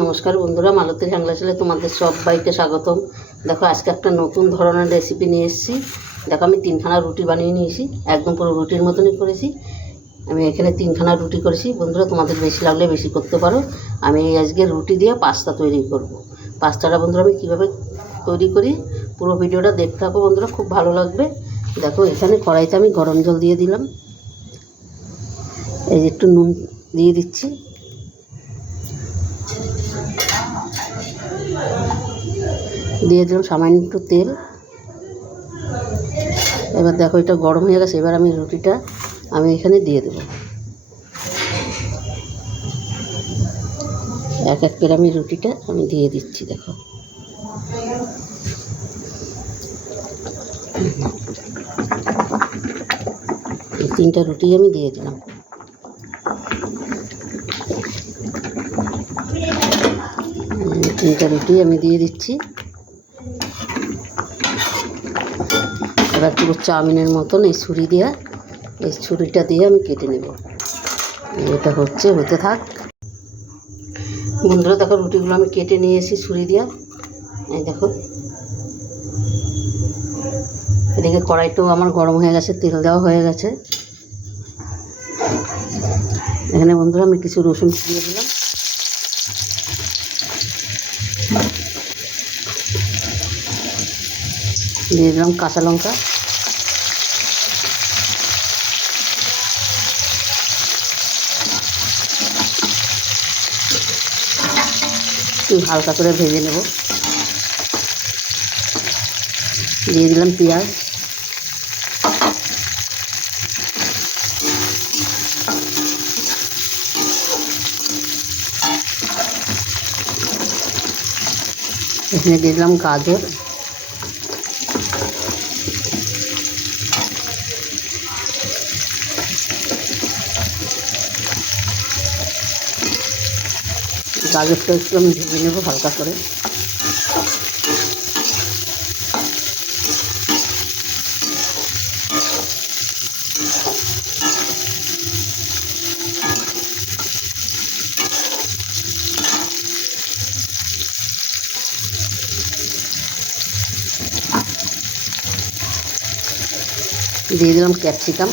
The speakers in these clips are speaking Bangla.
নমস্কার বন্ধুরা, মালতীর হ্যাংলাশালে তোমাদের সবাইকে স্বাগতম। দেখো আজকে একটা নতুন ধরনের রেসিপি নিয়ে এসেছি। দেখো আমি 3খানা রুটি বানিয়ে নিয়েছি, একদম পুরো রুটির মতনই করেছি। আমি এখানে 3খানা রুটি করেছি। বন্ধুরা তোমাদের বেশি লাগলে বেশি করতে পারো। আমি আজকে রুটি দিয়ে পাস্তা তৈরি করব। পাস্তাটা বন্ধুরা আমি কীভাবে তৈরি করি পুরো ভিডিওটা দেখতে থাকো বন্ধুরা, খুব ভালো লাগবে। দেখো এখানে কড়াইতে আমি গরম জল দিয়ে দিলাম, এই যে একটু নুন দিয়ে দিচ্ছি, দিয়ে দিলাম সামান্য একটু তেল। এবার দেখো এটা গরম হয়ে গেছে। এবার আমি রুটিটা এখানে দিয়ে দেবো, এক এক করে আমি রুটিটা দিয়ে দিচ্ছি। দেখো এই 3টা রুটি আমি দিয়ে দিলাম। তিনটা রুটি আমি দিয়ে দিচ্ছি। এবার পুরো চাউমিনের মতন এই ছুরিটা দিয়ে আমি কেটে নেব। এটা হতে থাক বন্ধুরা। দেখো রুটিগুলো আমি কেটে নিয়ে এসেছি ছুরি দিয়ে। এই দেখো এদিকে কড়াইটাও আমার গরম হয়ে গেছে, তেল দেওয়া হয়ে গেছে। এখানে বন্ধুরা আমি কিছু রসুন দিয়ে দিলাম, দিয়ে দিলাম কাঁচা লঙ্কা, হালকা করে ভেজে নেব। দিয়ে দিলাম পেঁয়াজ, এখানে দিয়ে দিলাম গাজর, গাজরটা একটু আমি ভেজে নেব হালকা করে। দিয়ে দিলাম ক্যাপসিকাম,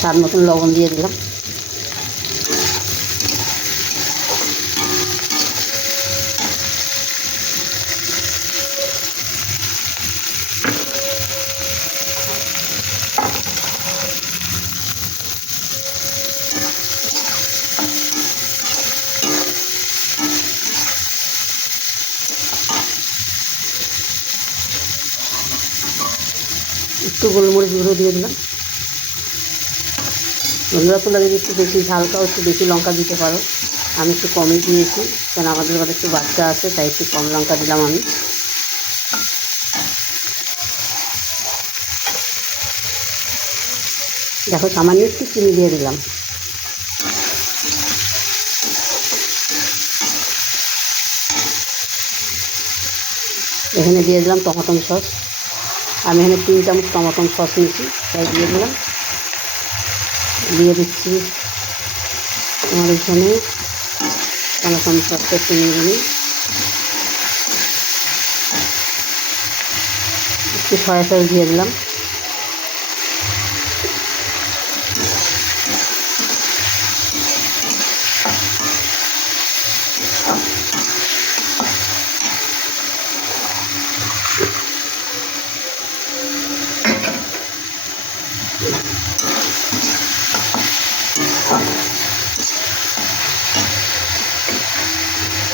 স্বাদ মতন লবণ দিয়ে দিলাম। একটু গোলমরিচ গুঁড়ো দিয়ে দিলাম। বন্ধুরা তো লাগে একটু বেশি ঝাল খাও, একটু বেশি লঙ্কা দিতে পারো। আমি একটু কমই দিয়েছি, কারণ আমাদের ঘরে একটু বাচ্চা আছে, তাই একটু কম লঙ্কা দিলাম আমি। দেখো সামান্য একটু চিনি দিয়ে দিলাম। এখানে দিয়ে দিলাম টমেটো সস। আমি এখানে 3 চামচ টমেটো সস নিয়েছি, তাই দিয়ে দিলাম। দিয়ে দিচ্ছি আমার এখানে টমেটো সসটা একটু নিয়ে নিই, একটু সয়া সস দিয়ে দিলাম।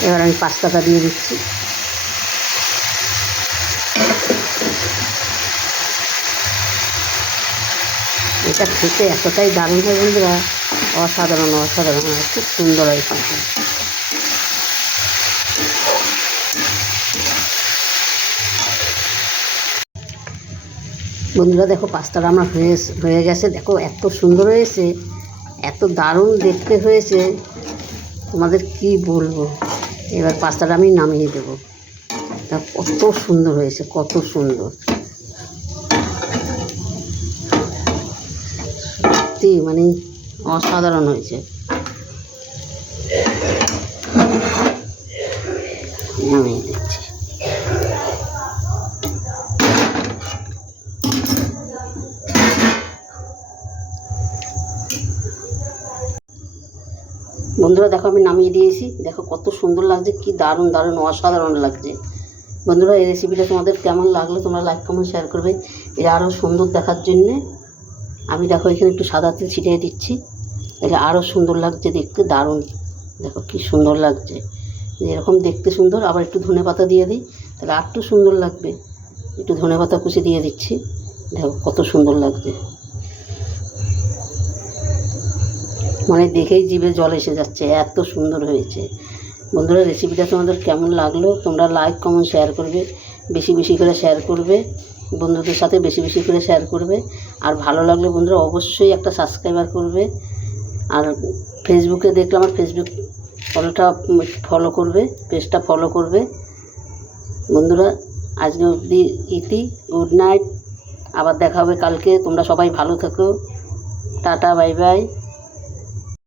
এবার আমি পাস্তাটা দিয়ে দিচ্ছি। এটা খেতে এতটাই দারুণ হয় বন্ধুরা, অসাধারণ অসাধারণ হয়, খুব সুন্দর হয় পাস্তা। বন্ধুরা দেখো পাস্তাটা আমার হয়ে গেছে। দেখো এত সুন্দর হয়েছে, এত দারুণ দেখতে হয়েছে, তোমাদের কি বলবো। এবার পাস্তাটা আমি নামিয়ে দেবো। তা কত সুন্দর হয়েছে, কত সুন্দর সত্যি, মানে অসাধারণ হয়েছে। নামিয়ে দিচ্ছি। বন্ধুরা দেখো আমি নামিয়ে দিয়েছি, দেখো কত সুন্দর লাগছে, কি দারুণ দারুণ অসাধারণ লাগছে। বন্ধুরা এই রেসিপিটা তোমাদের কেমন লাগলো তোমরা লাইক কমেন্ট শেয়ার করবে। এটা আরও সুন্দর দেখার জন্যে আমি দেখো এখানে একটু সাদা তেল ছিটিয়ে দিচ্ছি, এটা আরও সুন্দর লাগছে দেখতে, দারুণ। দেখো কি সুন্দর লাগছে, এরকম দেখতে সুন্দর। আবার একটু ধনেপাতা দিয়ে দিই, তাহলে আর একটু সুন্দর লাগবে। একটু ধনেপাতা কুচি দিয়ে দিচ্ছি, দেখো কত সুন্দর লাগছে, মানে দেখেই জিভে জল এসে যাচ্ছে, এত সুন্দর হয়েছে। বন্ধুরা রেসিপিটা তোমাদের কেমন লাগলো তোমরা লাইক কমেন্ট শেয়ার করবে, বেশি বেশি করে শেয়ার করবে, বন্ধুদের সাথে বেশি বেশি করে শেয়ার করবে। আর ভালো লাগলে বন্ধুরা অবশ্যই একটা সাবস্ক্রাইবার করবে। আর ফেসবুকে দেখলে আমার ফেসবুক ফলো করবে, পেজটা ফলো করবে। বন্ধুরা আজকে অবধি ইতি, গুড নাইট, আবার দেখা হবে কালকে। তোমরা সবাই ভালো থেকো, টাটা, বাই বাই।